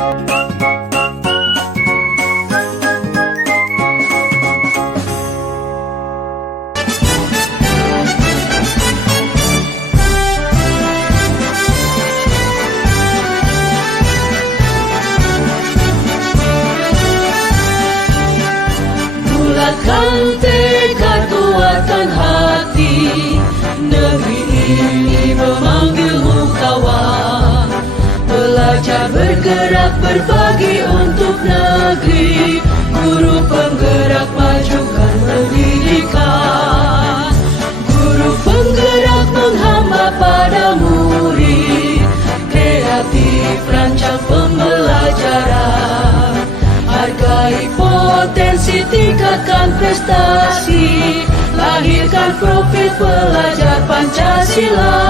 Bulatkan tekad kuatkan hati, negeri ini memanggilmu kawan. Belajar bergerak berbagi untuk negeri, guru penggerak majukan pendidikan. Guru penggerak menghamba pada murid, kreatif rancang pembelajaran. Hargai potensi, tingkatkan prestasi, lahirkan profil pelajar Pancasila.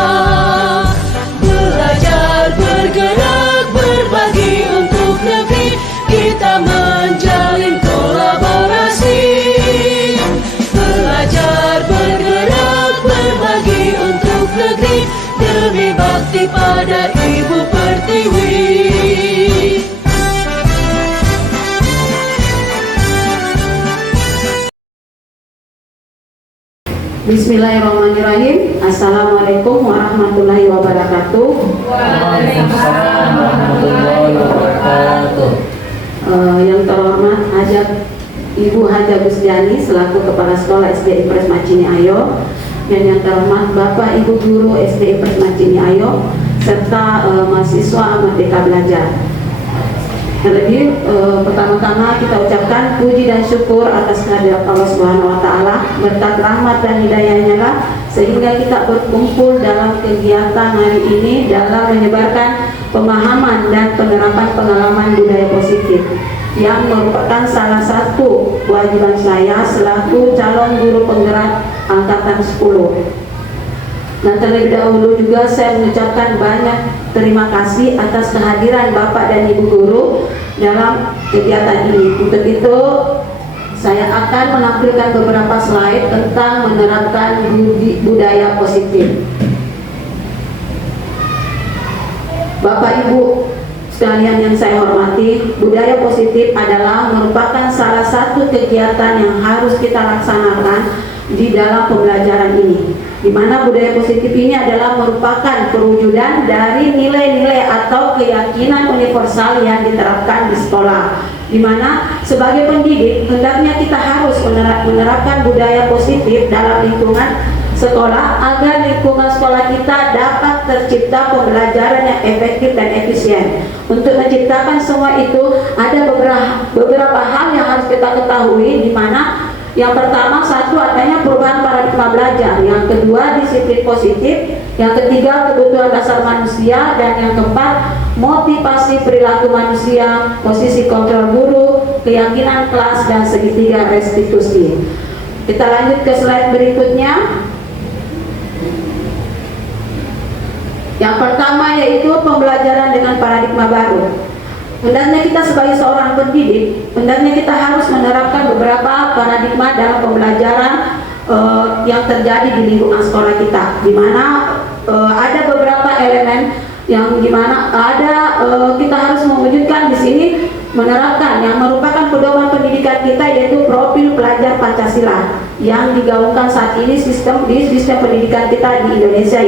Belajar, bergerak, berbagi untuk negeri, kita menjalin kolaborasi. Belajar, bergerak, berbagi untuk negeri, demi bakti pada Ibu Pertiwi. Bismillahirrahmanirrahim. Assalamualaikum warahmatullahi wabarakatuh. Waalaikumsalam warahmatullahi wabarakatuh. Yang terhormat Ibu Haja Gusdiani selaku Kepala Sekolah SD Impres Macini Ayo, dan yang terhormat Bapak Ibu Guru SD Impres Macini Ayo, serta mahasiswa Merdeka Belajar. Terlebih pertama-tama kita ucapkan puji dan syukur atas kehadirat Allah Subhanahu wa taala, berkat rahmat dan hidayahnya lah sehingga kita berkumpul dalam kegiatan hari ini dalam menyebarkan pemahaman dan penerapan pengalaman budaya positif yang merupakan salah satu kewajiban saya selaku calon guru penggerak angkatan 10. Dan terlebih dahulu juga saya mengucapkan banyak terima kasih atas kehadiran Bapak dan Ibu Guru dalam kegiatan ini. Untuk itu saya akan menampilkan beberapa slide tentang menerapkan budaya positif. Bapak Ibu sekalian yang saya hormati, budaya positif adalah merupakan salah satu kegiatan yang harus kita laksanakan di dalam pembelajaran ini, di mana budaya positif ini adalah merupakan perwujudan dari nilai-nilai atau keyakinan universal yang diterapkan di sekolah, di mana sebagai pendidik hendaknya kita harus menerapkan budaya positif dalam lingkungan sekolah agar lingkungan sekolah kita dapat tercipta pembelajaran yang efektif dan efisien. Untuk menciptakan semua itu ada beberapa hal yang harus kita ketahui, di mana yang pertama, satu, adanya perubahan paradigma belajar. Yang kedua, disiplin positif. Yang ketiga, kebutuhan dasar manusia. Dan yang keempat, motivasi perilaku manusia, posisi kontrol guru, keyakinan kelas, dan segitiga restitusi. Kita lanjut ke slide berikutnya. Yang pertama yaitu pembelajaran dengan paradigma baru. Hendaknya kita sebagai seorang pendidik, hendaknya kita harus menerapkan beberapa paradigma dalam pembelajaran yang terjadi di lingkungan sekolah kita, di mana ada beberapa elemen yang dimana kita harus mewujudkan di sini, menerapkan yang merupakan pedoman pendidikan kita, yaitu profil pelajar Pancasila yang digaungkan saat ini di sistem pendidikan kita di Indonesia,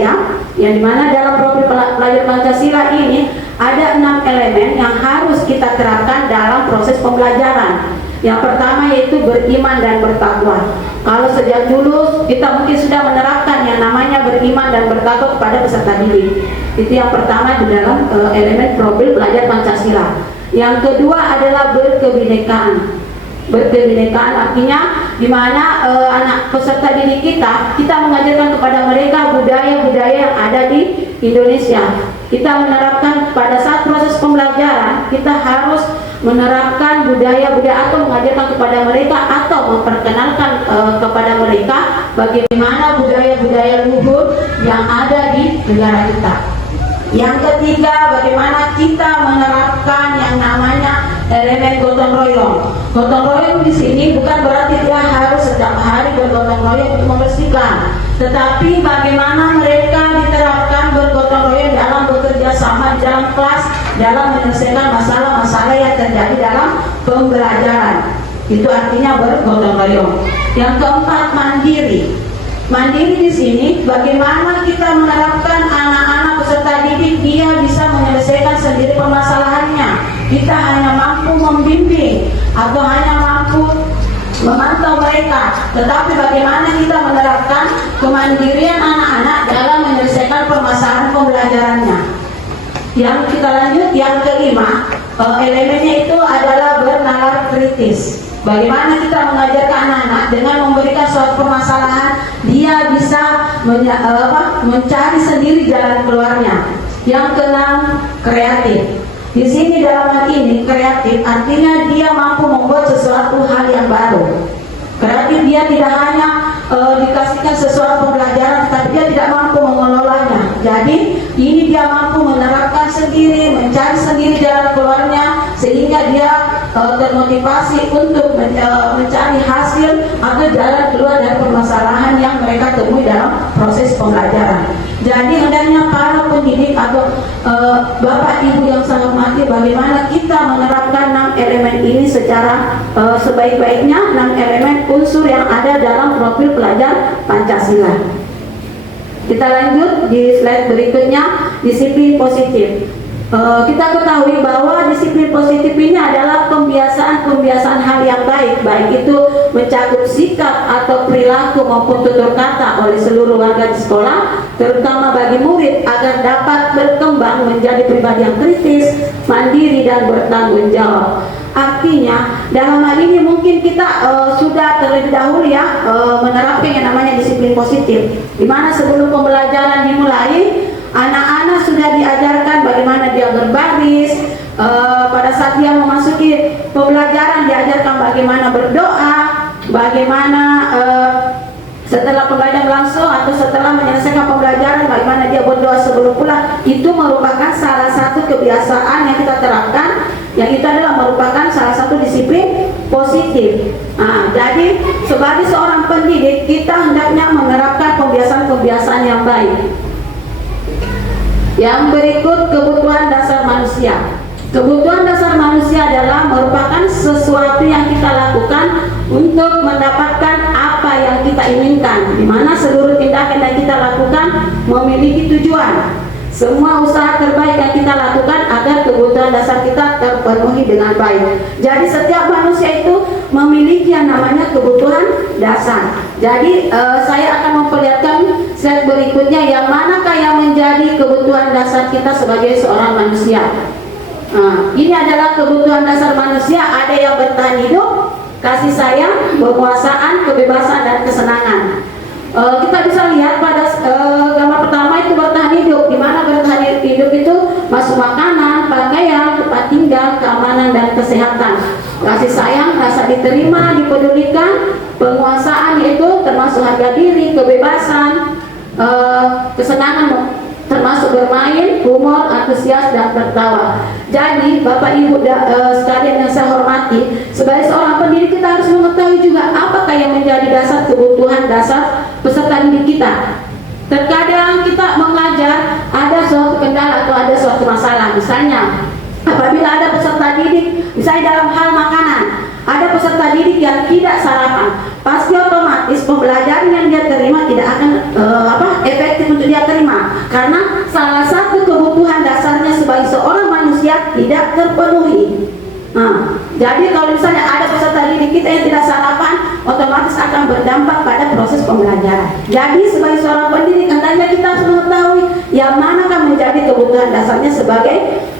yang dimana dalam profil pelajar Pancasila ini ada 6 elemen yang harus kita terapkan dalam proses pembelajaran. Yang pertama yaitu beriman dan bertakwa. Kalau sejak dulu kita mungkin sudah menerapkan yang namanya beriman dan bertakwa kepada peserta didik. Itu yang pertama di dalam elemen profil pelajar Pancasila. Yang kedua adalah berkebinekaan. Berkebinekaan artinya di mana anak peserta didik kita mengajarkan kepada mereka budaya-budaya yang ada di Indonesia. Kita menerapkan pada saat proses pembelajaran, kita harus menerapkan budaya-budaya atau mengajarkan kepada mereka atau memperkenalkan kepada mereka bagaimana budaya-budaya luhur yang ada di negara kita. Yang ketiga, bagaimana kita menerapkan yang namanya elemen gotong royong. Gotong royong di sini bukan berarti dia harus setiap hari bergotong royong untuk membersihkan, tetapi bagaimana mereka diterapkan bergotong royong dalam bekerja sama di dalam kelas dalam menyelesaikan masalah Itu artinya bergotong royong. Yang keempat, mandiri. Mandiri di sini bagaimana kita menerapkan anak-anak peserta didik dia bisa menyelesaikan sendiri permasalahannya. Kita hanya mampu membimbing atau hanya mampu memantau mereka, tetapi bagaimana kita menerapkan kemandirian anak-anak dalam menyelesaikan permasalahan pembelajarannya. Yang kita lanjut, yang kelima, elemennya itu adalah bernalar kritis. Bagaimana kita mengajarkan anak-anak dengan memberikan suatu permasalahan, dia bisa mencari sendiri jalan keluarnya. Yang keenam, kreatif. Di sini dalam hal ini kreatif artinya dia mampu membuat sesuatu hal yang baru. Kreatif dia tidak hanya dikasihkan sesuatu pembelajaran, tapi dia tidak mampu mengelolanya. Jadi ini dia mampu menerapkan sendiri, mencari sendiri jalan keluarnya, sehingga dia termotivasi untuk mencari hasil atau jalan keluar dari permasalahan yang mereka temui dalam proses pembelajaran. Jadi hendaknya para pendidik atau bapak ibu yang saya hormati, bagaimana kita menerapkan 6 elemen ini secara sebaik-baiknya, 6 elemen unsur yang ada dalam profil pelajar Pancasila. Kita lanjut di slide berikutnya, disiplin positif. Kita ketahui bahwa disiplin positif ini adalah pembiasaan hal yang baik, baik itu mencakup sikap atau perilaku maupun tutur kata oleh seluruh warga di sekolah, terutama bagi murid agar dapat berkembang menjadi pribadi yang kritis, mandiri dan bertanggung jawab. Artinya dalam hal ini mungkin kita sudah terlebih dahulu ya menerapkan yang namanya disiplin positif, di mana sebelum pembelajaran dimulai anak-anak sudah diajarkan bagaimana dia berbaris. Pada saat dia memasuki pembelajaran diajarkan bagaimana berdoa, bagaimana setelah pembelajaran berlangsung atau setelah menyelesaikan pembelajaran bagaimana dia berdoa sebelum pulang. Itu merupakan salah satu kebiasaan yang kita terapkan, yang itu adalah merupakan salah satu disiplin positif. Jadi sebagai seorang pendidik kita hendaknya menerapkan kebiasaan-kebiasaan yang baik. Yang berikut, kebutuhan dasar manusia. Kebutuhan dasar manusia adalah merupakan sesuatu yang kita lakukan untuk mendapatkan apa yang kita inginkan, di mana seluruh tindakan yang kita lakukan memiliki tujuan. Semua usaha terbaik yang kita lakukan agar kebutuhan dasar kita terpenuhi dengan baik. Jadi setiap manusia itu memiliki yang namanya kebutuhan dasar. Jadi saya akan memperlihatkan slide berikutnya yang manakah yang menjadi kebutuhan dasar kita sebagai seorang manusia. Ini adalah kebutuhan dasar manusia, ada yang bertahan hidup, kasih sayang, penguasaan, kebebasan, dan kesenangan. Kita bisa lihat pada gambar pertama itu bertahan hidup, di mana bertahan hidup itu masuk makanan, pakaian, tempat tinggal, keamanan, dan kesehatan. Kasih sayang, rasa diterima, dipedulikan, penguasaan yaitu termasuk harga diri, kebebasan, kesenangan termasuk bermain, humor, antusias, dan tertawa. Jadi Bapak Ibu sekalian yang saya hormati, sebagai seorang pendidik kita harus mengetahui juga apakah yang menjadi dasar kebutuhan dasar peserta didik kita. Terkadang kita mengajar ada suatu kendala atau ada suatu masalah. Misalnya apabila ada peserta didik, misalnya dalam hal makanan, ada peserta didik yang tidak sarapan, pasti otomatis pembelajaran yang dia terima tidak akan efektif untuk dia terima, karena salah satu kebutuhan dasarnya sebagai seorang manusia tidak terpenuhi. Jadi kalau misalnya ada peserta didik kita yang tidak sarapan, otomatis akan berdampak pada proses pembelajaran. Jadi sebagai seorang pendidik hendaknya kita harus mengetahui yang manakah menjadi kebutuhan dasarnya sebagai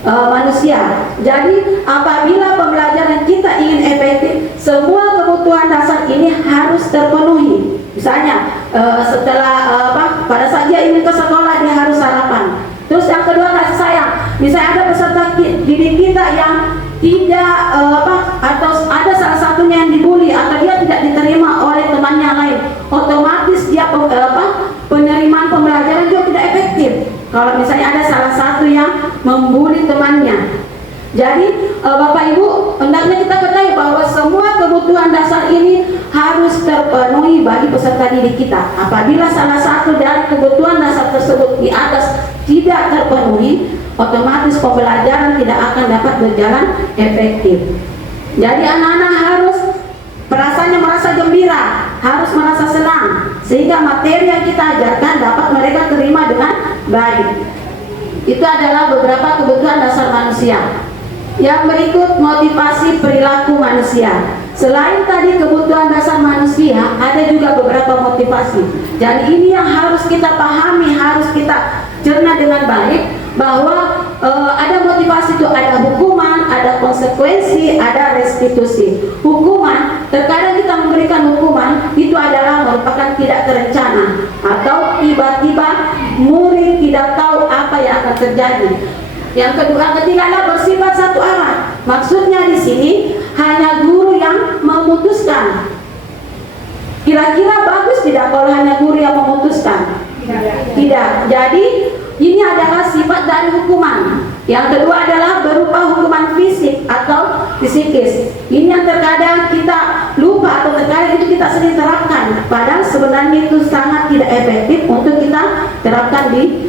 manusia. Jadi apabila pembelajaran kita ingin efektif, semua kebutuhan dasar ini harus terpenuhi. Misalnya setelah pada saat dia ingin ke sekolah dia harus sarapan. Terus yang kedua, kasih sayang. Misalnya ada peserta didik kita yang tidak atau ada salah satunya yang dibully atau dia tidak diterima oleh temannya lain, otomatis dia penerimaan pembelajaran juga tidak efektif kalau misalnya ada salah satu yang membuli temannya. Jadi Bapak Ibu hendaknya kita ketahui bahwa semua kebutuhan dasar ini harus terpenuhi bagi peserta didik kita. Apabila salah satu dari kebutuhan dasar tersebut di atas tidak terpenuhi, otomatis pembelajaran tidak akan dapat berjalan efektif. Jadi anak-anak harus perasaannya merasa gembira, harus merasa senang, sehingga materi yang kita ajarkan dapat mereka terima dengan baik. Itu adalah beberapa kebutuhan dasar manusia. Yang berikut motivasi perilaku manusia. Selain tadi kebutuhan dasar manusia, ada juga beberapa motivasi. Jadi ini yang harus kita pahami, harus kita cerna dengan baik, bahwa ada motivasi itu, ada hukuman, ada konsekuensi, ada restitusi. Hukuman, terkadang kita memberikan hukuman itu adalah merupakan tidak terencana, atau tiba-tiba murid tidak tahu apa yang akan terjadi. Yang ketiga adalah bersifat satu arah. Maksudnya di sini hanya guru yang memutuskan. Kira-kira bagus tidak kalau hanya guru yang memutuskan? Tidak. Jadi ini adalah sifat dari hukuman. Yang kedua adalah berupa hukuman fisik atau psikis. Ini yang terkadang kita lupa atau terkadang itu kita sering terapkan, padahal sebenarnya itu sangat tidak efektif untuk kita terapkan di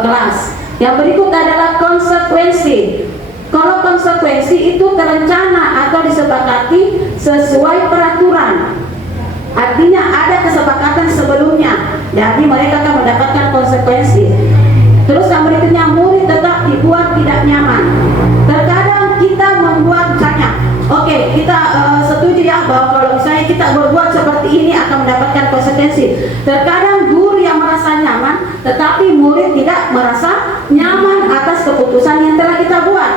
kelas. Yang berikut adalah konsekuensi. Kalau konsekuensi itu terencana atau disepakati sesuai peraturan, artinya ada kesepakatan sebelumnya, jadi mereka akan mendapatkan konsekuensi. Terus yang berikutnya, murid tetap dibuat tidak nyaman. Terkadang kita membuat, misalnya, oke, kita setuju ya bahwa kalau misalnya kita berbuat seperti ini akan mendapatkan konsekuensi. Terkadang guru yang merasa nyaman, tetapi murid tidak merasa nyaman atas keputusan yang telah kita buat.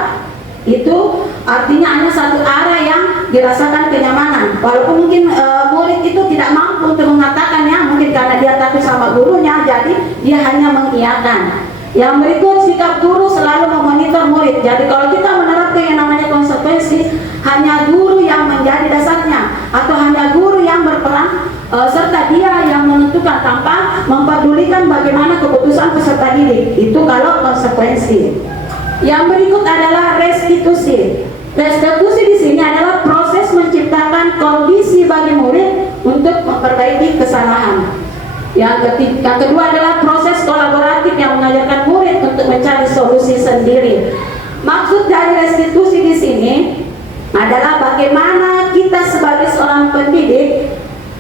Itu artinya hanya satu arah yang dirasakan kenyamanan. Walaupun mungkin murid itu tidak mampu untuk mengatakannya, mungkin karena dia takut sama gurunya, jadi dia hanya mengiyakan. Yang berikut, sikap guru selalu memonitor murid. Jadi kalau kita menerapkan yang namanya konsekuensi, hanya guru yang menjadi dasarnya, atau hanya guru yang berperan serta dia yang menentukan tanpa mempedulikan bagaimana keputusan peserta didik. Itu kalau konsekuensi. Yang berikut adalah restitusi. Restitusi di sini adalah proses menciptakan kondisi bagi murid untuk memperbaiki kesalahan. Yang kedua adalah proses kolaboratif yang mengajarkan murid untuk mencari solusi sendiri. Maksud dari restitusi di sini adalah bagaimana kita sebagai seorang pendidik,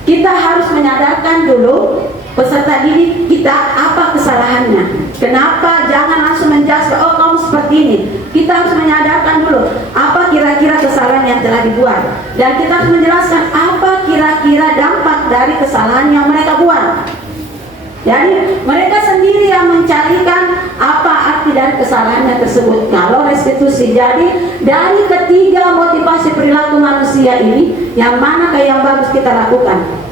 kita harus menyadarkan dulu peserta didik kita apa kesalahannya. Kenapa jangan langsung menjudge, oh kamu seperti ini. Kita harus menyadarkan dulu apa kira-kira kesalahan yang telah dibuat, dan kita harus menjelaskan apa kira-kira dampak dari kesalahan yang mereka buat. Jadi mereka sendiri yang mencarikan apa arti dari kesalahannya tersebut. Kalau restitusi, jadi dari ketiga motivasi perilaku manusia ini, yang mana yang bagus kita lakukan?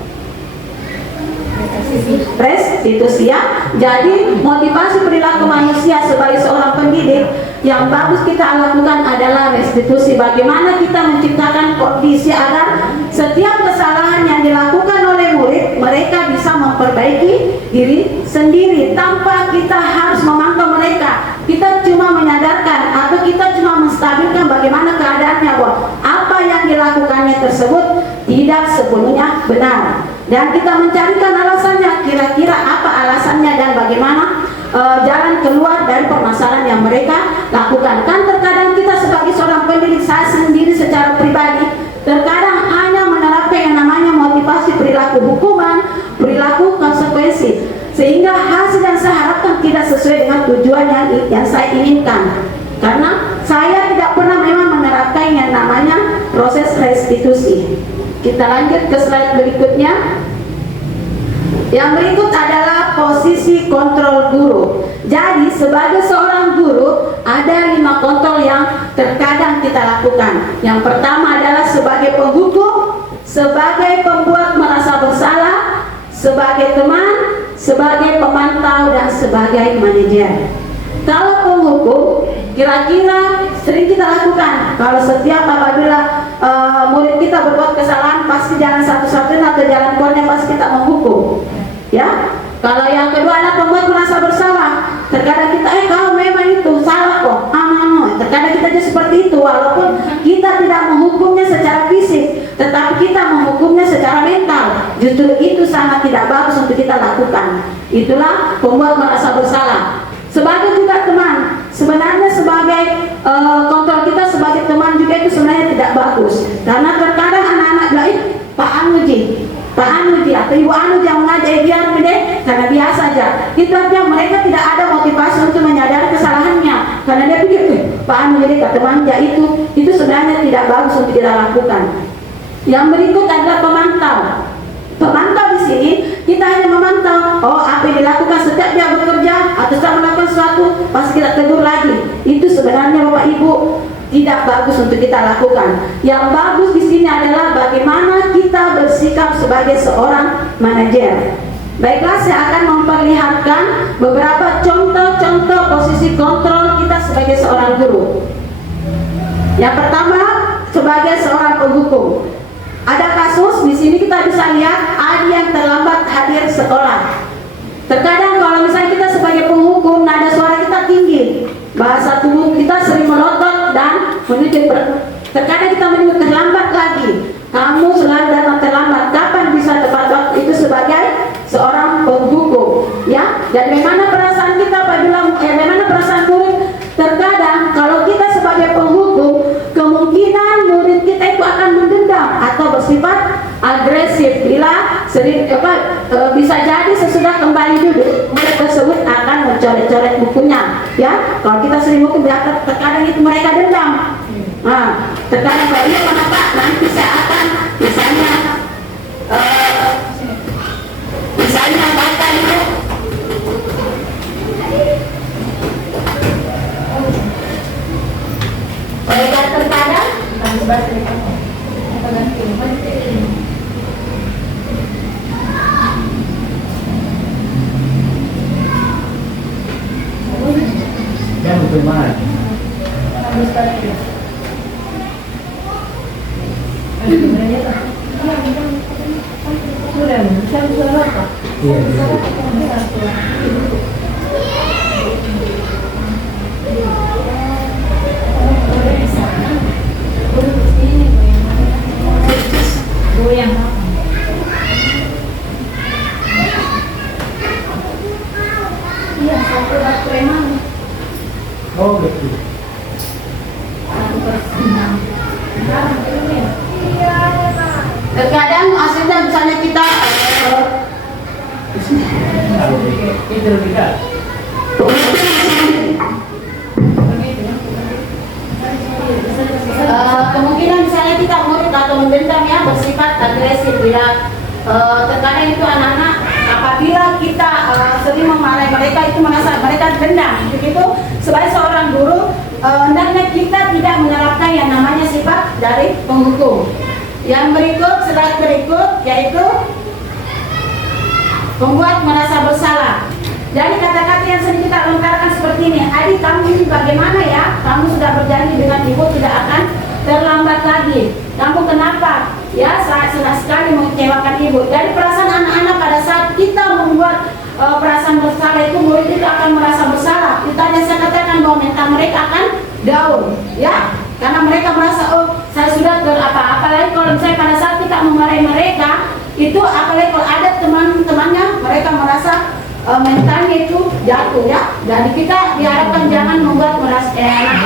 Restitusi ya. Jadi motivasi perilaku manusia sebagai seorang pendidik yang bagus kita lakukan adalah restitusi. Bagaimana kita menciptakan kondisi agar setiap kesalahan yang dilakukan oleh murid, mereka bisa memperbaiki diri sendiri tanpa kita harus memantau mereka. Kita cuma menyadarkan atau kita cuma menstabilkan bagaimana keadaannya, bahwa apa yang dilakukannya tersebut tidak sepenuhnya benar, dan kita mencarikan alasannya, kira-kira apa alasannya dan bagaimana jalan keluar dari permasalahan yang mereka lakukan. Kan terkadang kita sebagai seorang pendidik, saya sendiri secara pribadi terkadang hanya menerapkan yang namanya motivasi perilaku hukuman, perilaku konsekuensi, sehingga hasil yang saya harapkan tidak sesuai dengan tujuan yang saya inginkan, karena saya tidak pernah memang menerapkan yang namanya proses restitusi. Kita lanjut ke slide berikutnya. Yang berikut adalah posisi kontrol guru. Jadi sebagai seorang guru ada 5 kontrol yang terkadang kita lakukan. Yang pertama adalah sebagai penghukum, sebagai pembuat merasa bersalah, sebagai teman, sebagai pemantau, dan sebagai manajer. Kalau penghukum, kira-kira sering kita lakukan. Kalau setiap apabila murid kita berbuat kesalahan, pasti jalan satu-satunya atau jalan keluarnya pasti kita menghukum. Ya. Kalau yang kedua adalah pembuat merasa bersalah. Terkadang kita, kalau memang itu salah kok. Terkadang kita aja seperti itu, walaupun kita tidak menghukumnya secara fisik, tetapi kita menghukumnya secara mental. Justru itu sangat tidak bagus untuk kita lakukan. Itulah pembuat merasa bersalah. Sebagai juga teman, sebenarnya sebagai kontrol kita sebagai teman juga itu sebenarnya tidak bagus, karena terkadang anak-anak bilang, karena biasa aja. Itu artinya mereka tidak ada motivasi untuk menyadari kesalahannya, karena dia pikir, Pak Anu jadi temannya itu sebenarnya tidak bagus untuk kita lakukan. Yang berikut adalah pemantau. Pemantau di sini kita hanya memantau, oh apa yang dilakukan setiap dia bekerja atau setelah melakukan sesuatu pasti kita tegur lagi. Itu sebenarnya Bapak Ibu tidak bagus untuk kita lakukan. Yang bagus di sini adalah bagaimana kita bersikap sebagai seorang manajer. Baiklah, saya akan memperlihatkan beberapa contoh-contoh posisi kontrol kita sebagai seorang guru. Yang pertama, sebagai seorang penghukum. Ada kasus di sini kita bisa lihat ada yang terlambat hadir sekolah. Terkadang kalau misalnya kita sebagai penghukum, nada suara kita tinggi, bahasa tubuh kita sering melotot dan menuju. Terkadang kita menyebut terlambat lagi. Kamu selalu datang terlambat. Kapan bisa tepat waktu? Itu sebagai seorang penghukum, ya. Dan bagaimana perasaan kita apabila bagaimana perasaan murid? Terkadang kalau kita sebagai penghukum, kemungkinan murid kita itu akan mendendam atau bersifat agresif. Bila bisa jadi sesudah kembali duduk, murid tersebut akan mencoret-coret bukunya, ya. Kalau kita sering hukum, terkadang itu mereka dendam. Nah, terkadang kalau ini kenapa nanti saya akan misalnya baca itu mereka terkadang Yang bagaimana? Oh gitu. terkadang hasilnya misalnya kita Itu tidak. kemungkinan misalnya kita murid atau mendendam, ya, bersifat agresif. Bila terkadang itu anak-anak apabila kita sering memarahi mereka, itu merasa mereka dendam. Begitu sebagai seorang guru, hendaknya kita tidak menerapkan yang namanya sifat dari penghukum. Yang berikut, slide berikut, yaitu membuat merasa bersalah. Jadi kata-kata yang sering kita lontarkan seperti ini, adik kamu ini bagaimana ya? Kamu sudah berjanji dengan ibu tidak akan terlambat lagi. Kamu kenapa? Ya, saya senang sekali mengecewakan ibu. Jadi perasaan anak-anak pada saat kita membuat perasaan bersalah itu, murid itu akan merasa bersalah. Itu yang saya katakan bahwa mental mereka akan down, ya. Karena mereka merasa, oh saya sudah apalagi kalau misalnya pada saat kita memarahi mereka, itu apalagi kalau ada teman-temannya, mereka merasa mentalnya itu jatuh, ya. Jadi kita diharapkan jangan membuat merasa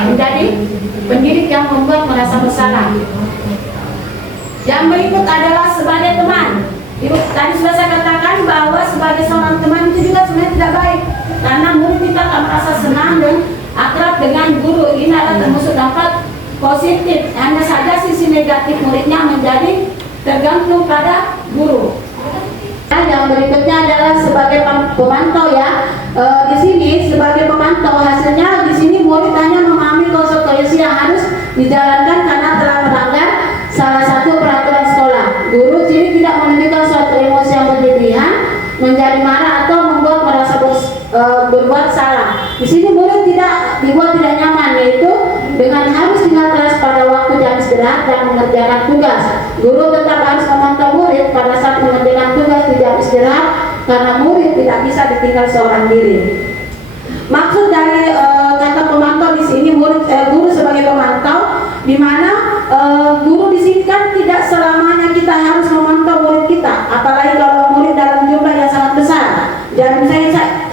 menjadi pendidik yang membuat merasa bersalah. Yang berikut adalah sebagai teman. Ibu tadi sudah saya katakan bahwa sebagai seorang teman itu juga sebenarnya tidak baik, karena murid kita akan merasa senang dan akrab dengan guru. Ini adalah termasuk dampak positif. Hanya saja sisi negatif muridnya menjadi tergantung pada guru. Yang berikutnya adalah sebagai pemantau, ya. Di sini sebagai pemantau, hasilnya di sini murid hanya memahami konsekuensi yang harus dijalankan karena telah melanggar salah satu peraturan sekolah. Guru sini tidak menunjukkan suatu emosi yang berlebihan, menjadi marah atau membuat merasa berbuat salah. Di sini murid tidak dibuat tidak nyaman, yaitu dengan harus tinggal kelas pada waktu jam istirahat dan mengerjakan tugas. Guru tetap harus memantau murid pada saat mengerjakan tugas di jam istirahat, karena murid tidak bisa ditinggal seorang diri. Maksud dari kata pemantau di sini, guru sebagai pemantau, di mana guru di sini kan tidak selamanya kita harus memantau murid kita, apalagi kalau murid dalam jumlah yang sangat besar. Jadi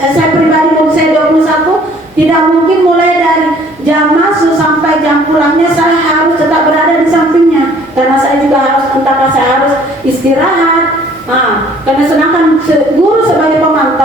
saya pribadi, murid saya 21, tidak mungkin mulai dari jam masuk sampai jam pulangnya saya harus tetap berada di sampingnya, karena saya juga harus, entahkah saya harus istirahat. Nah, karena sedangkan guru sebagai pemantau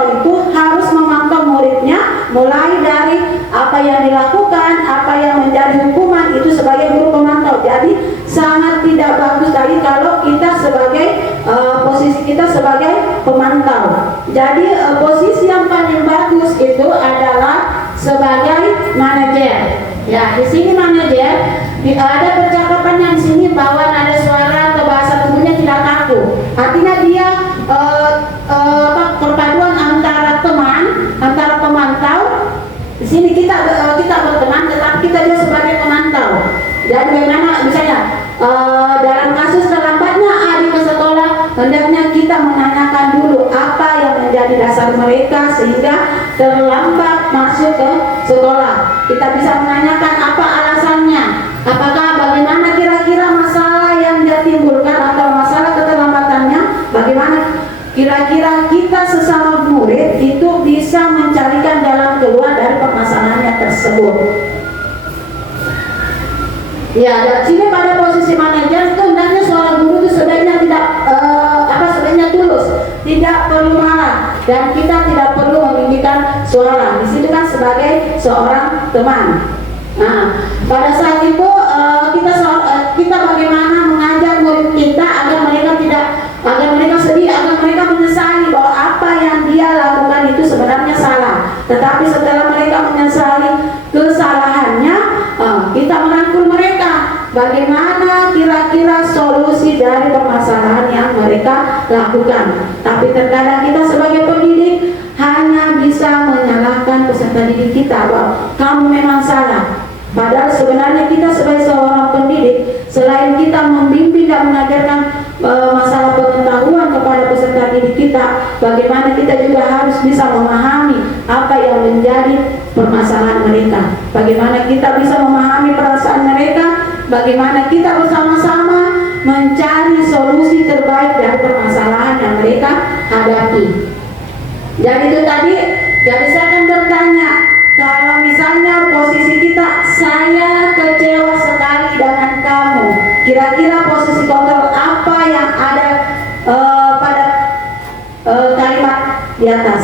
pemantau. Jadi posisi yang paling bagus itu adalah sebagai manajer. Ya, di sini manajer, ada percakapannya di sini bahwa nada suara atau bahasa tubuhnya tidak kaku. Artinya dia perpaduan antara teman, antara pemantau. Di sini kita berteman, tetapi kita juga sebagai pemantau. Dan bagaimana misalnya dalam kasus terlambatnya adik ke sekolah, hendaknya kita menanyakan dulu apa yang menjadi dasar mereka sehingga terlambat masuk ke sekolah. Kita bisa menanyakan apa alasannya, apakah bagaimana kira-kira masalah yang dia timbulkan atau masalah keterlambatannya, bagaimana kira-kira kita sesama murid itu bisa mencarikan jalan keluar dari permasalahannya tersebut. Ya, dan sini pada posisi manajer itu hendaknya seorang guru itu sebaiknya tidak sebaiknya tulus, tidak perlu marah, dan kita tidak perlu meninggikan suara. Di sini kan sebagai seorang teman. Nah, pada saat itu kita bagaimana mengajak murid kita agar mereka sedih, agar mereka menyesali bahwa apa yang dia lakukan itu sebenarnya salah. Tetapi setelah mereka menyesali kesalahannya, kita merangkul mereka. Bagaimana kira-kira solusi dari permasalahan yang mereka lakukan. Tapi terkadang kita sebagai pendidik hanya bisa menyalahkan peserta didik kita bahwa kamu memang salah. Padahal sebenarnya kita sebagai seorang pendidik, selain kita membimbing dan mengajarkan masalah pengetahuan kepada peserta didik kita, bagaimana kita juga harus bisa memahami apa yang menjadi permasalahan mereka. Bagaimana kita bisa memahami perasaan mereka, bagaimana kita bersama-sama mencari solusi terbaik dari permasalahan yang mereka hadapi. Jadi itu tadi, jadi saya akan bertanya, kalau misalnya posisi kita, saya kecewa sekali dengan kamu, kira-kira posisi kontrol apa yang ada pada kalimat di atas?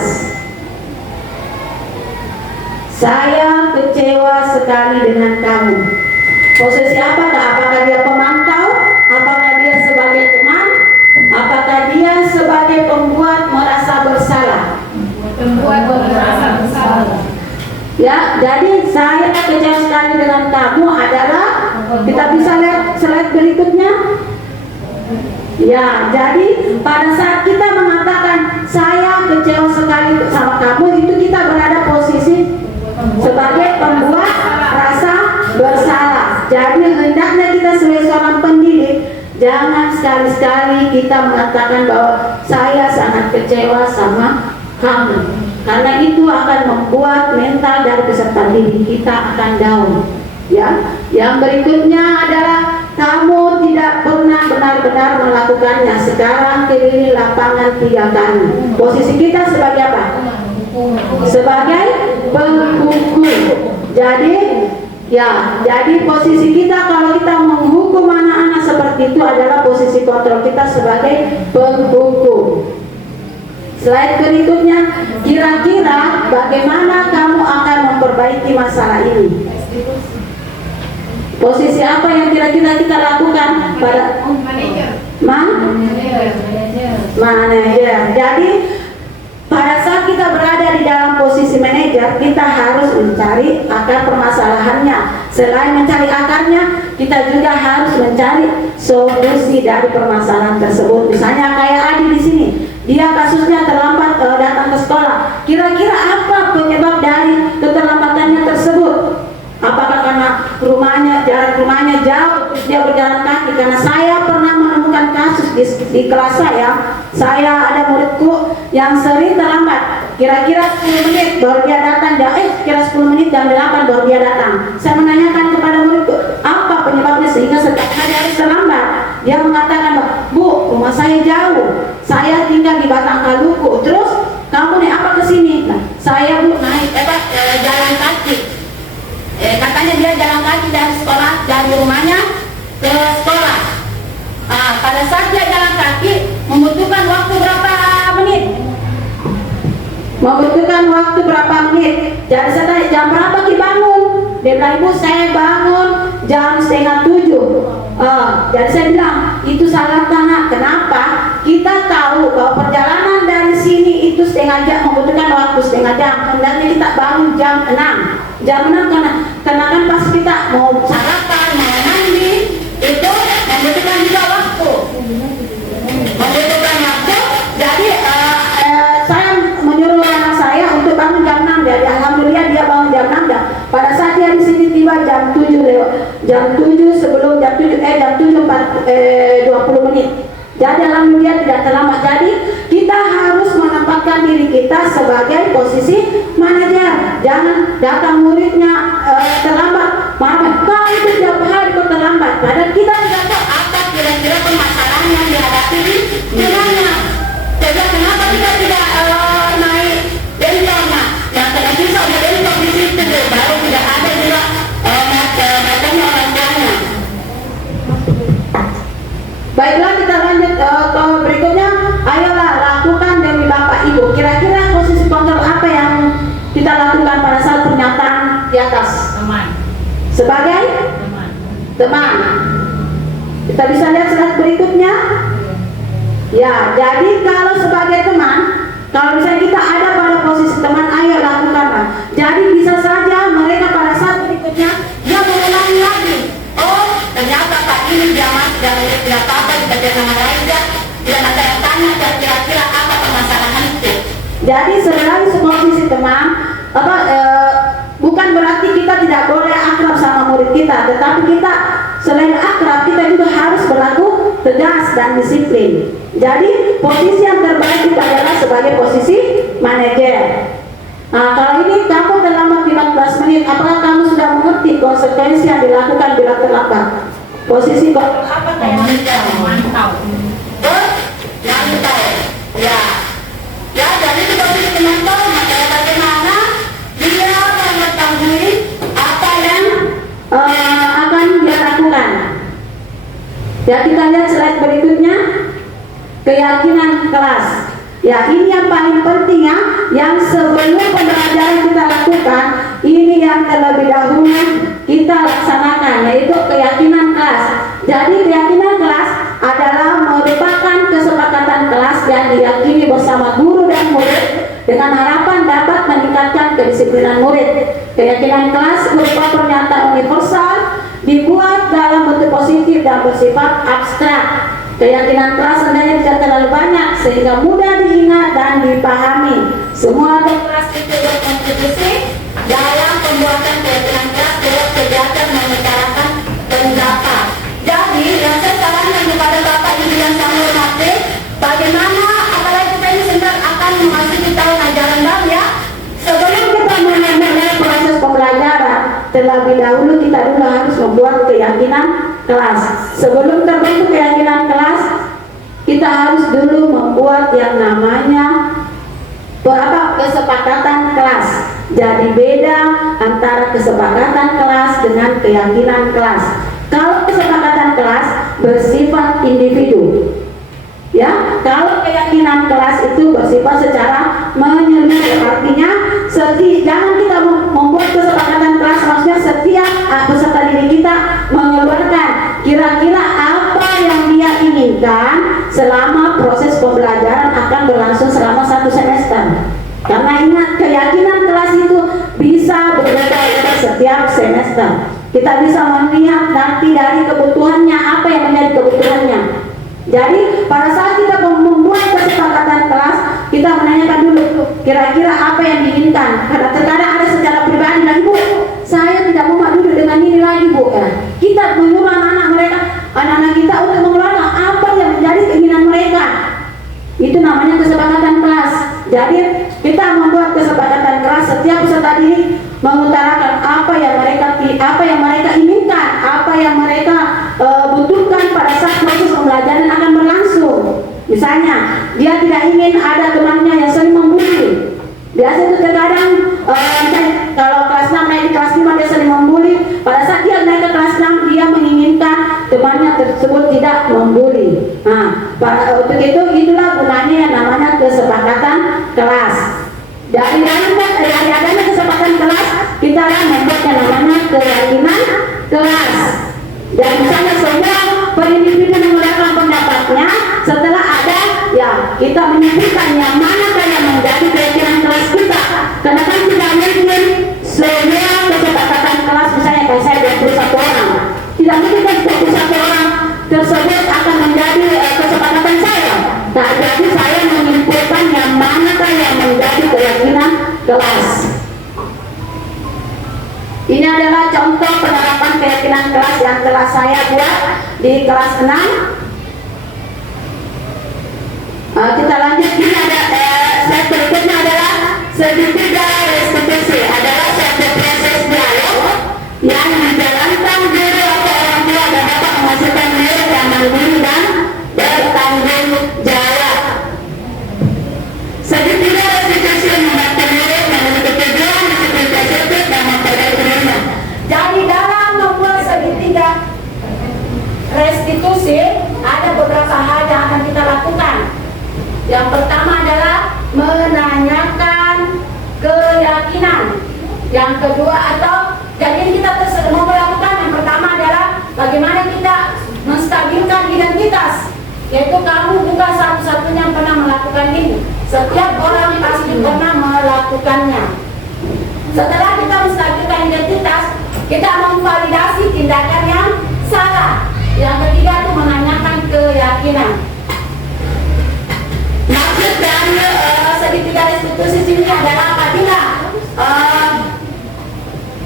Saya kecewa sekali dengan kamu. Posisi apakah? Apakah dia pemantau? Apakah dia sebagai teman? Apakah dia sebagai pembuat merasa bersalah? Pembuat merasa bersalah. Ya, jadi saya kecewa sekali dengan kamu adalah, kita bisa lihat slide berikutnya. Ya, jadi pada saat kita mengatakan saya kecewa sekali sama kamu, itu kita berada posisi sebagai pembuat rasa bersalah. Jadi hendaknya kita sebagai seorang pendidik jangan sekali-sekali kita mengatakan bahwa saya sangat kecewa sama kamu, karena itu akan membuat mental dari peserta didik kita akan down. Ya, yang berikutnya adalah kamu tidak pernah benar-benar melakukannya. Sekarang keliling lapangan 3 kali. Posisi kita sebagai apa? Sebagai penghukum. Jadi posisi kita kalau kita menghukum anak-anak seperti itu adalah posisi kontrol kita sebagai penghukum. Slide berikutnya, kira-kira bagaimana kamu akan memperbaiki masalah ini? Posisi apa yang kira-kira kita lakukan pada manajer. Jadi pada saat kita berada di dalam posisi manajer, kita harus mencari akar permasalahannya. Selain mencari akarnya, kita juga harus mencari solusi dari permasalahan tersebut. Misalnya kayak Adi di sini, dia kasusnya terlambat datang ke sekolah. Kira-kira apa penyebab dari keterlambatannya tersebut? Apakah karena jarak rumahnya jauh, terus dia berjalan kaki? Karena saya pernah menemukan kasus di kelas saya ada muridku yang sering terlambat. Kira-kira 10 menit baru dia datang, kira 10 menit jam 8 baru dia datang. Saya menanyakan kepada muridku, apa penyebabnya sehingga setiap hari harus terlambat? Dia mengatakan, Bu, rumah saya jauh, saya tinggal di Batang Kaluku. Terus kamu nih apa kesini? Nah, saya Bu naik jalan kaki. Katanya dia jalan kaki dari sekolah, dari rumahnya ke sekolah. Pada saat dia jalan kaki membutuhkan waktu berapa menit? Membutuhkan waktu berapa menit? Jadi saya tanya, jam berapa Ki bangun? Dia bilang, Ibu saya bangun jam 6:30. Jadi saya bilang, itu salah tanah. Kenapa? Kita tahu bahwa perjalanan dari itu setengah jam, membutuhkan waktu setengah jam. Hendaknya kita bangun jam 6. Jam 6 karena kan pas kita mau sarapan, mau mandi, itu membutuhkan juga waktu. Membutuhkan waktu. Jadi saya menyuruh anak saya untuk bangun jam 6. Jadi alhamdulillah dia bangun jam 6 jam. Pada saat dia di sini tiba jam 7 lewat. Jam 7 sebelum jam 7 20 menit. Jadi alhamdulillah tidak terlambat. Jadi kita harus menempatkan diri kita sebagai posisi manajer. Jangan datang muridnya terlambat. Maaf, kau itu tiap hari kau terlambat. Padahal kita tidak tahu apa kira-kira permasalahan yang dihadapi dengannya. Jadi kenapa kita tidak naik bentornya? Yang tidak bisa bentor di situ, baru tidak ada juga macamnya orang tuanya. Baiklah, kita lanjut ke berikutnya. Ayolah lakukan demi Bapak Ibu. Kira-kira posisi kontrol apa yang kita lakukan pada saat pernyataan di atas? Teman. Sebagai teman. Kita bisa lihat slide berikutnya. Ya, jadi kalau sebagai teman, kalau misalnya kita ada pada posisi teman, ayo lakukanlah. Jadi bisa saja mereka pada saat berikutnya dia mengulangi lagi. Oh, ternyata Pak ini zaman tidak apa-apa dibaca sama lain tidak ada yang tanya kira-kira apa permasalahan itu. Jadi selain posisi teman, bukan berarti kita tidak boleh akrab sama murid kita, tetapi kita selain akrab kita juga harus berlaku tegas dan disiplin. Jadi posisi yang terbaik kita adalah sebagai posisi manajer. Nah, kalau ini kamu terlambat 15 menit, apakah kamu sudah mengerti konsekuensi yang dilakukan bila terlambat? Posisi kok apa yang Mantau. mantau. Ya. Ya, jadi itu posisi memantau, maka bagaimana dia mengetahui apa yang akan dia lakukan. Ya, kita lihat slide berikutnya. Keyakinan kelas. Ya, ini yang paling penting ya, yang sebelum pembelajaran kita lakukan, ini yang terlebih dahulu kita laksanakan, yaitu keyakinan kelas. Jadi keyakinan kelas adalah merupakan kesepakatan kelas yang diyakini bersama guru dan murid dengan harapan dapat meningkatkan kedisiplinan murid. Keyakinan kelas berupa pernyataan universal dibuat dalam bentuk positif dan bersifat abstrak. Keyakinan kelas hendaknya tidak terlalu banyak sehingga mudah diingat dan dipahami. Semua kelas itu berkontribusi dalam pembuatan keyakinan kelas lewat kegiatan mengutarakan pendapat. Jadi yang saya sarankan kepada Bapak Ibu yang saya hormati, bagaimana apalagi kita ini sedang akan memasuki tahun ajaran baru ya. Sebelum kita memulai proses pembelajaran, terlebih dahulu kita juga harus membuat keyakinan kelas. Sebelum terbentuk keyakinan kelas, kita harus dulu membuat yang namanya kesepakatan kelas. Jadi beda antara kesepakatan kelas dengan keyakinan kelas. Kalau kesepakatan kelas bersifat individu, ya, kalau keyakinan kelas itu bersifat secara menyeluruh. Artinya jangan kita membuat kesepakatan kelas, maksudnya setiap peserta didik kita mengeluarkan kira-kira apa yang dia inginkan selama proses pembelajaran akan berlangsung selama 1 semester. Karena ingat, keyakinan kelas itu bisa berbeda-beda setiap semester. Kita bisa melihat nanti dari kebutuhannya, apa yang menjadi kebutuhannya. Jadi pada saat kita membuat kesepakatan kelas, kita menanyakan dulu kira-kira apa yang diinginkan. Karena terkadang ada secara pribadi lagi, Bu, saya tidak mau duduk dengan ini lagi, Bu. Kita menyuruh anak-anak kita untuk mengeluarkan apa yang menjadi keinginan mereka. Itu namanya kesepakatan kelas. Jadi kita membuat kesepakatan kelas, setiap peserta didik mengutarakan apa yang mereka inginkan, apa yang mereka butuhkan pada saat proses pembelajaran akan berlangsung. Misalnya, dia tidak ingin ada temannya yang sering membuli. Biasa itu terkadang kalau kelas 6 naik ke kelas 5 dia sering membuli. Pada saat dia naik ke kelas 6 dia menginginkan temannya tersebut tidak membuli. Nah, untuk itu itulah gunanya yang namanya kesepakatan kelas. Dari adanya kesepakatan kelas, kita akan membuat yang namanya keyakinan kelas. Dan misalnya semua per individu mengeluarkan pendapatnya, setelah ada ya kita menentukan yang manakah yang menjadi keyakinan kelas kita. Karena kan tidak mungkin semua kesepakatan kelas, misalnya kalau saya 21 orang, tidak mungkin kan 21 orang tersebut akan menjadi kesepakatan saya. Nah, jadi saya menyimpulkan yang manakah yang menjadi keyakinan kelas. Ini adalah contoh penerapan keyakinan kelas yang telah saya buat di kelas 6. Kita lanjut. Ini ada slide berikutnya adalah segitiga restitusi, adalah suatu proses dialog yang dijalankan guru atau orang tua dan dapat menghasilkan murid yang mandiri dan bertanggung jawab. Segitiga restitusi membantu murid memiliki tujuan, disiplin positif dan memperoleh ilmu. Jadi dalam membuat segitiga restitusi ada beberapa hal yang akan kita lakukan. Yang pertama adalah menanyakan keyakinan. Yang kedua jadi kita mau melakukan yang pertama adalah bagaimana kita menstabilkan identitas. Yaitu kamu bukan satu-satunya yang pernah melakukan ini. Setiap orang pasti pernah melakukannya. Setelah kita menstabilkan identitas, kita memvalidasi tindakan yang salah. Yang ketiga itu menanyakan keyakinan. Maksud dari segitiga restitusi sini adalah apabila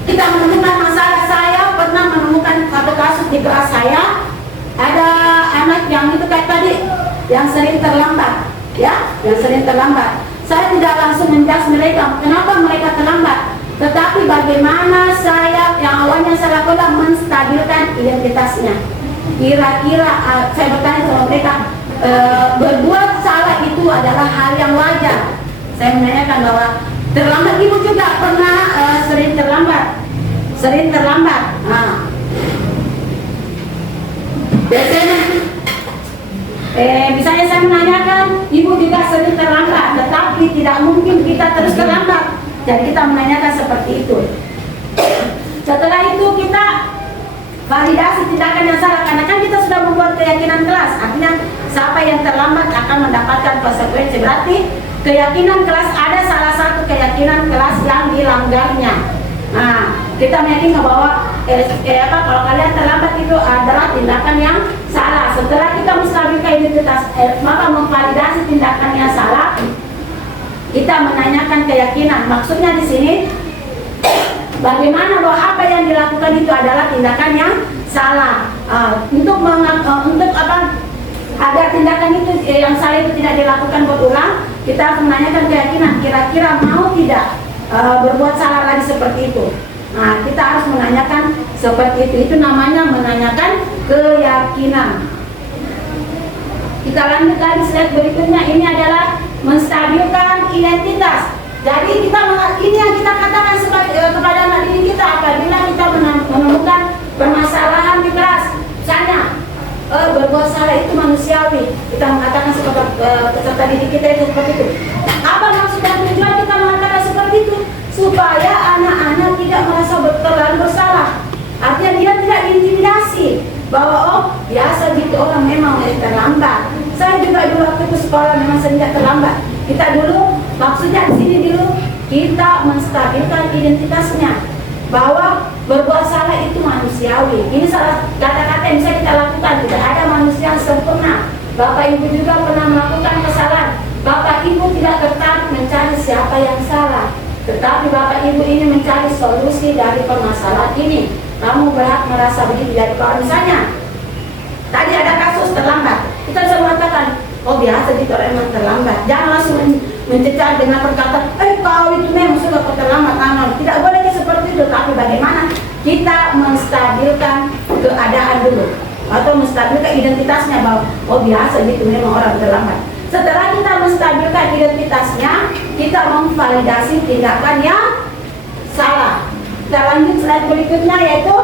kita menemukan masalah. Saya pernah menemukan satu kasus di kelas saya, ada anak yang itu kayak tadi, yang sering terlambat, ya, yang sering terlambat. Saya tidak langsung menjudge mereka, kenapa mereka terlambat, tetapi bagaimana saya yang awalnya saya lakukan menstabilkan identitasnya. Kira-kira saya bertanya sama mereka, berbuat salah itu adalah hal yang wajar. Saya menanyakan bahwa terlambat, ibu juga pernah sering terlambat. Biasanya misalnya saya menanyakan, ibu juga sering terlambat, tetapi tidak mungkin kita terus terlambat. Jadi kita menanyakan seperti itu. Setelah itu kita validasi tindakan yang salah, karena kan kita sudah membuat keyakinan kelas. Artinya siapa yang terlambat akan mendapatkan konsekuensi. Berarti keyakinan kelas, ada salah satu keyakinan kelas yang dilanggarnya. Nah, kita meyakinkan bahwa kalau kalian terlambat itu adalah tindakan yang salah. Setelah kita menstabilkan identitas, maka memvalidasi tindakan yang salah, kita menanyakan keyakinan. Maksudnya di sini bagaimana bahwa apa yang dilakukan itu adalah tindakan yang salah. Untuk agar tindakan itu yang salah itu tidak dilakukan berulang, kita harus menanyakan keyakinan. Kira-kira mau tidak berbuat salah lagi seperti itu. Nah, kita harus menanyakan seperti itu. Itu namanya menanyakan keyakinan. Kita lanjut lagi slide berikutnya. Ini adalah menstabilkan identitas. Jadi ini yang kita katakan kepada anak didik kita apabila kita menemukan permasalahan di kelas. Misalnya berbuat salah itu manusiawi. Kita mengatakan seperti peserta didik kita itu seperti itu. Apa maksud dan tujuan kita mengatakan seperti itu? Supaya anak-anak tidak merasa terlalu bersalah. Artinya dia tidak diintimidasi bahwa biasa gitu orang memang terlambat. Saya juga dulu waktu itu sekolah memang sering terlambat. Kita dulu maksudnya di sini dulu kita menstabilkan identitasnya bahwa berbuat salah itu manusiawi. Ini salah kata-kata yang bisa kita lakukan. Tidak ada manusia yang sempurna. Bapak Ibu juga pernah melakukan kesalahan. Bapak Ibu tidak tertarik mencari siapa yang salah, tetapi Bapak Ibu ini mencari solusi dari permasalahan ini. Kamu berhak merasa begitu. Jadi kalau misalnya tadi ada kasus terlambat, kita bisa mengatakan, oh biasa gitu orang memang terlambat. Jangan langsung mencecar dengan perkataan, kau itu memang sudah terlambat. Tidak boleh seperti itu. Tapi bagaimana kita menstabilkan keadaan dulu, atau menstabilkan identitasnya bahwa oh biasa gitu memang orang terlambat. Setelah kita menstabilkan identitasnya, kita memvalidasi tindakan yang salah. Kita lanjut slide berikutnya, yaitu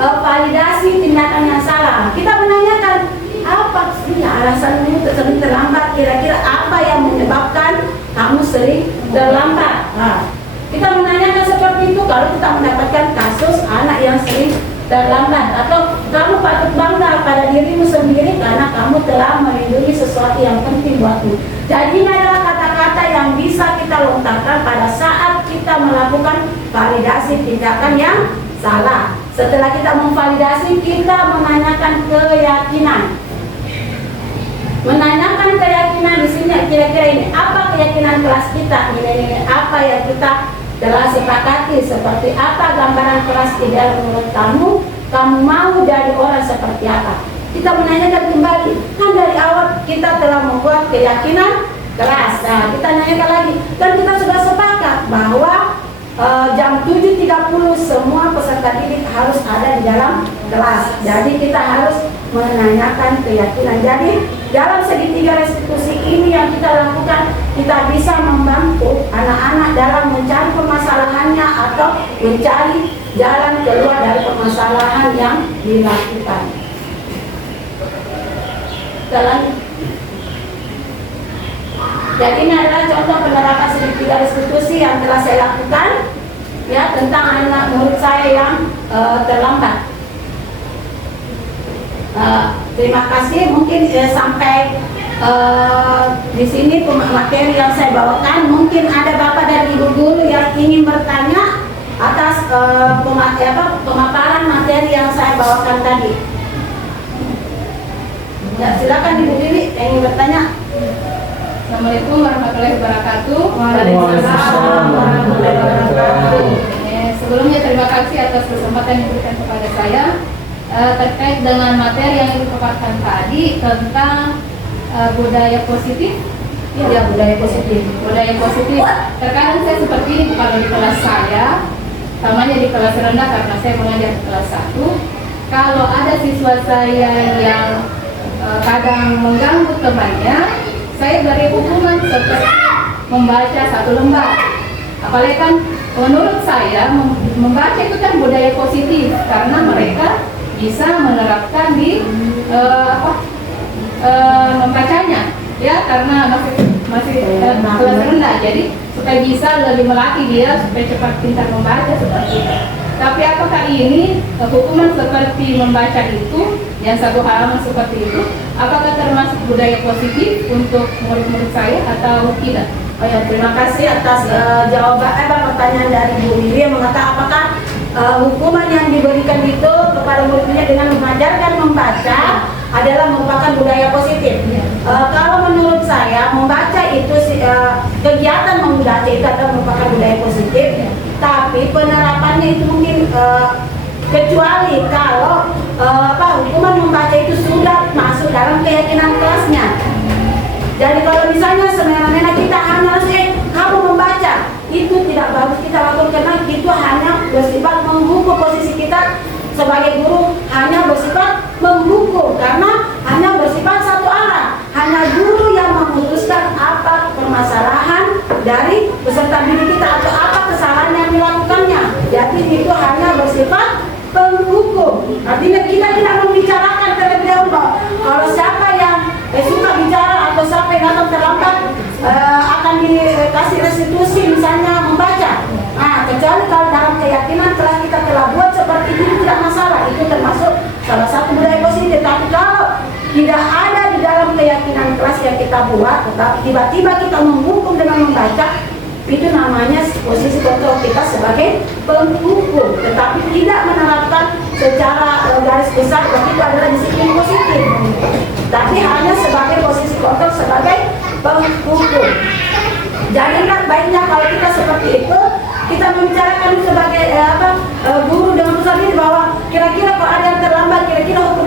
validasi tindakan yang salah. Kita menanyakan apa sih alasannya sering terlambat, kira-kira apa yang menyebabkan kamu sering terlambat. Kita menanyakan seperti itu kalau kita mendapatkan kasus anak yang sering terlambat, atau kamu patut bangga pada dirimu sendiri karena kamu telah melindungi sesuatu yang penting buatmu. Jadi ini adalah kata-kata yang bisa kita lontarkan pada saat kita melakukan validasi tindakan yang salah. Setelah kita memvalidasi, kita menanyakan keyakinan. Menanyakan keyakinan di sini kira-kira ini apa keyakinan kelas kita, ini apa yang kita telah sepakati, seperti apa gambaran kelas ideal menurut kamu mau jadi orang seperti apa. Kita menanyakan kembali, kan dari awal kita telah membuat keyakinan kelas. Nah, kita nanyakan lagi, dan kita sudah sepakat bahwa jam 7.30 semua peserta didik harus ada di dalam kelas. Jadi kita harus menanyakan keyakinan. Jadi dalam segitiga restitusi ini yang kita lakukan, kita bisa membantu anak-anak dalam mencari permasalahannya atau mencari jalan keluar dari permasalahan yang dilakukan. Jadi ini adalah contoh penerapan segitiga restitusi yang telah saya lakukan ya tentang anak murid saya yang terlambat. Terima kasih. Mungkin sampai di sini materi yang saya bawakan. Mungkin ada bapak dan ibu guru yang ingin bertanya atas pemaparan materi yang saya bawakan tadi. Ya, silakan Ibu Dewi yang ingin bertanya. Assalamualaikum warahmatullahi wabarakatuh. Waalaikumsalam warahmatullahi wabarakatuh. Sebelumnya terima kasih atas kesempatan yang diberikan kepada saya terkait dengan materi yang Ibu paparkan tadi tentang budaya positif. Ya, budaya positif. Budaya positif. Terkadang saya seperti ini kalau di kelas saya, namanya di kelas rendah karena saya mengajar di kelas 1. Kalau ada siswa saya yang kadang mengganggu temannya, saya beri hukuman seperti membaca 1 lembar. Apalagi kan menurut saya membaca itu kan budaya positif karena mereka bisa menerapkan di membacanya ya, karena masih kelas rendah, jadi supaya bisa lebih melatih dia supaya cepat pintar membaca seperti itu. Tapi apakah ini hukuman seperti membaca itu yang 1 halaman seperti itu, apakah termasuk budaya positif untuk murid-murid saya atau tidak? Oh ya, terima kasih atas jawaban pertanyaan dari Bu Miri yang mengatakan apakah hukuman yang diberikan itu kepada muridnya dengan mengajarkan membaca adalah merupakan budaya positif. Kalau menurut saya membaca itu kegiatan membaca itu adalah merupakan budaya positif, tapi penerapannya itu mungkin kecuali kalau hukuman membaca itu sudah masuk dalam keyakinan kelasnya. Jadi kalau misalnya semena-mena kita hanya harus kamu membaca, itu tidak bagus kita lakukan karena itu hanya bersifat menghukum. Posisi kita sebagai guru hanya bersifat menghukum karena hanya bersifat satu arah. Hanya guru yang memutuskan apa permasalahan dari peserta didik kita atau apa kesalahan yang dilakukannya. Jadi itu hanya bersifat penghukum. Artinya kita tidak membicarakan terlebih dahulu kalau siapa yang suka bicara atau siapa yang datang terlambat akan dikasih restitusi misalnya membaca. Nah, kecuali kalau dalam keyakinan telah kita telah buat seperti itu tidak masalah, itu termasuk salah satu budaya positif. Tapi kalau tidak ada di dalam keyakinan kelas yang kita buat, tetapi tiba-tiba kita menghukum dengan membaca, itu namanya posisi kontrol kita sebagai penghukum, tetapi tidak menerapkan secara garis besar bahwa itu adalah disiplin positif, tapi hanya sebagai posisi kontrol sebagai penghukum. Jadi kan baiknya kalau kita seperti itu, kita membicarakan sebagai guru dengan peserta didik bahwa kira-kira kalau ada yang terlambat, kira-kira hukum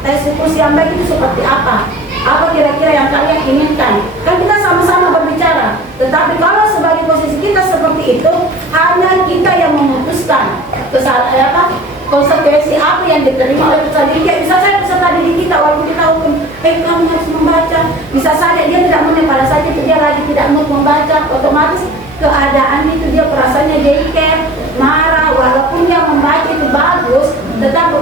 tes ukur yang baik itu seperti apa? Apa kira-kira yang kalian inginkan? Kan kita sama-sama berbicara. Tetapi kalau sebagai posisi kita seperti itu, hanya kita yang memutuskan konsekuensi apa yang diterima oleh peserta didik. Bisa saja peserta didik kita walaupun kita hukum, kamu harus membaca. Bisa saja dia tidak mau, pada saat itu dia lagi tidak mau membaca, otomatis keadaan itu dia perasaannya jengkel, marah. Walaupun dia membaca itu bagus, tetapi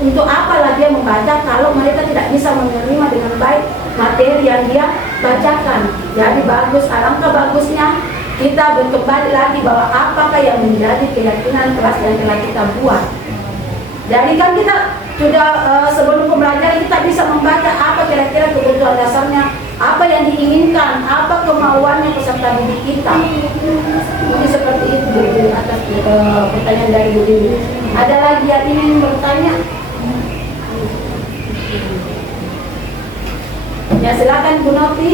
untuk apalah dia membaca kalau mereka tidak bisa menerima dengan baik materi yang dia bacakan. Jadi bagus, alangkah bagusnya kita kembali lagi bahwa apakah yang menjadi keyakinan kelas yang telah kita buat. Jadi kan kita sudah menentukan apa kemauannya peserta didik kita. Jadi seperti itu atas pertanyaan dari Bu Dewi. Ada lagi yang ingin bertanya? Ya silakan Bu Novi.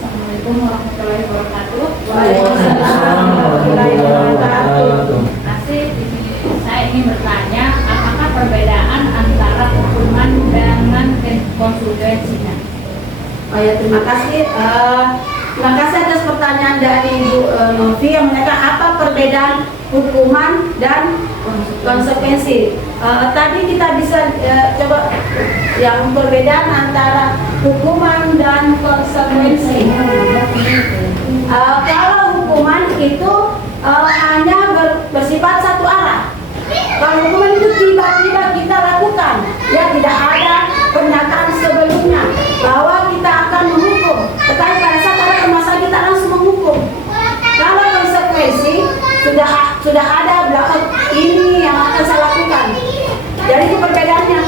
Assalamualaikum warahmatullahi wabarakatuh. Waalaikumsalam warahmatullahi wabarakatuh. Masih di sini saya ingin bertanya, apakah perbedaan antara hukuman dengan konsekuensinya? Oh ya, terima kasih. Terima kasih atas pertanyaan dari Bu Novi yang menanyakan apa perbedaan hukuman dan konsekuensi. Tadi kita bisa coba yang perbedaan antara hukuman dan konsekuensi. Kalau hukuman itu hanya bersifat satu arah. Kalau hukuman itu tiba-tiba kita lakukan, ya tidak ada pernyataan sebelumnya bahwa kita akan menghukum. Tetapi pada saat ada permasalahan kita langsung menghukum. Kalau konsekuensi sudah ada belakang ini yang akan saya lakukan. Jadi itu perbedaannya.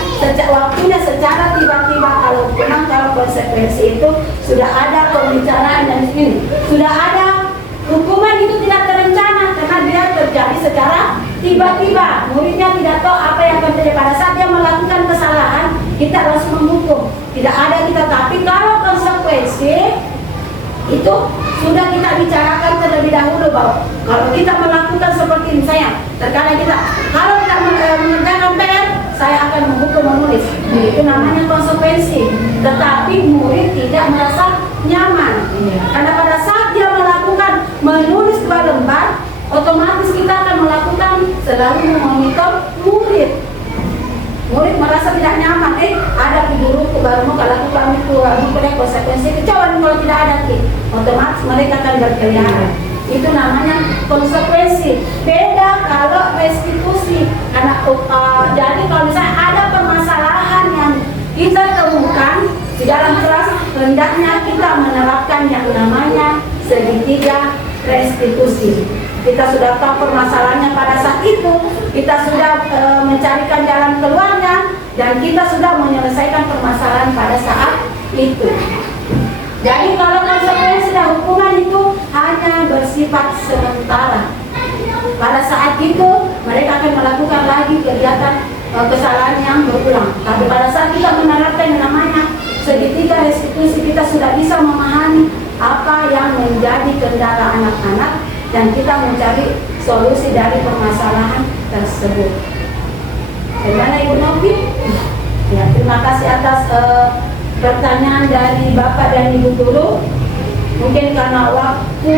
Waktunya secara tiba-tiba kalau hukuman, kalau konsekuensi itu sudah ada pembicaraan dan ini sudah ada. Hukuman itu tidak terencana karena dia terjadi secara tiba-tiba. Muridnya tidak tahu apa yang akan terjadi pada saat dia melakukan kesalahan, kita langsung menghukum. Tidak ada kita. Tapi kalau konsekuensi itu sudah kita bicarakan terlebih dahulu bahwa kalau kita melakukan seperti ini, saya terkadang kita kalau tidak mengerjakan PR, saya akan menghukum menulis. Itu namanya konsekuensi. Tetapi murid tidak merasa nyaman karena pada saat dia melakukan menulis 2 lembar, otomatis kita akan melakukan selalu memonitor murid. Murid merasa tidak nyaman, ada guruku baru mau lakukan itu, ada konsekuensi. Coba kalau tidak ada, otomatis mereka akan berkeliaran. Itu namanya konsekuensi. Beda kalau restitusi. Karena jadi kalau misalnya ada permasalahan yang kita temukan di dalam kelas, hendaknya kita menerapkan yang namanya segitiga restitusi. Kita sudah tahu permasalahannya pada saat itu, kita sudah mencarikan jalan keluarnya, dan kita sudah menyelesaikan permasalahan pada saat itu. Jadi kalau konsekuensi dan hukuman itu hanya bersifat sementara. Pada saat itu mereka akan melakukan lagi kegiatan kesalahan yang berulang. Tapi pada saat kita menerapkan yang namanya segitiga restitusi, kita sudah bisa memahami apa yang menjadi kendala anak-anak dan kita mencari solusi dari permasalahan tersebut. Bagaimana Ibu Novi? Ya, terima kasih atas pertanyaan dari Bapak dan Ibu Guru. Mungkin karena waktu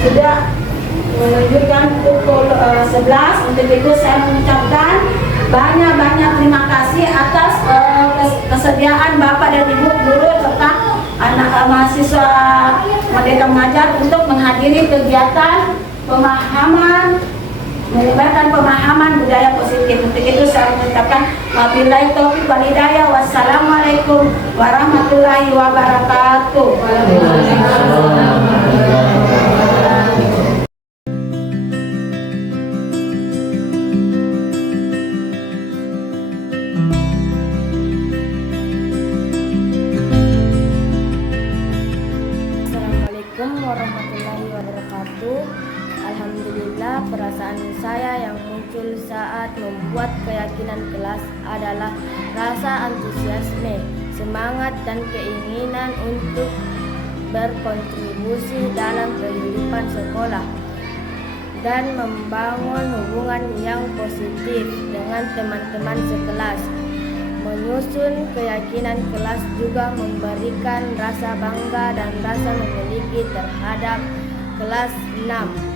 sudah menunjukkan pukul 11, untuk itu saya mengucapkan banyak-banyak terima kasih atas kesediaan Bapak dan Ibu Guru serta anak mahasiswa Merdeka Mengajar untuk menghadiri kegiatan pemahaman, menyebarkan pemahaman budaya positif. Untuk itu saya mengucapkan wabillahi taufiq wal hidayah. Wassalamualaikum warahmatullahi wabarakatuh. Assalamualaikum warahmatullahi wabarakatuh. Alhamdulillah, perasaan saya yang muncul saat membuat keyakinan kelas adalah rasa antusiasme, semangat dan keinginan untuk berkontribusi dalam kehidupan sekolah dan membangun hubungan yang positif dengan teman-teman sekelas. Menyusun keyakinan kelas juga memberikan rasa bangga dan rasa memiliki terhadap kelas 6.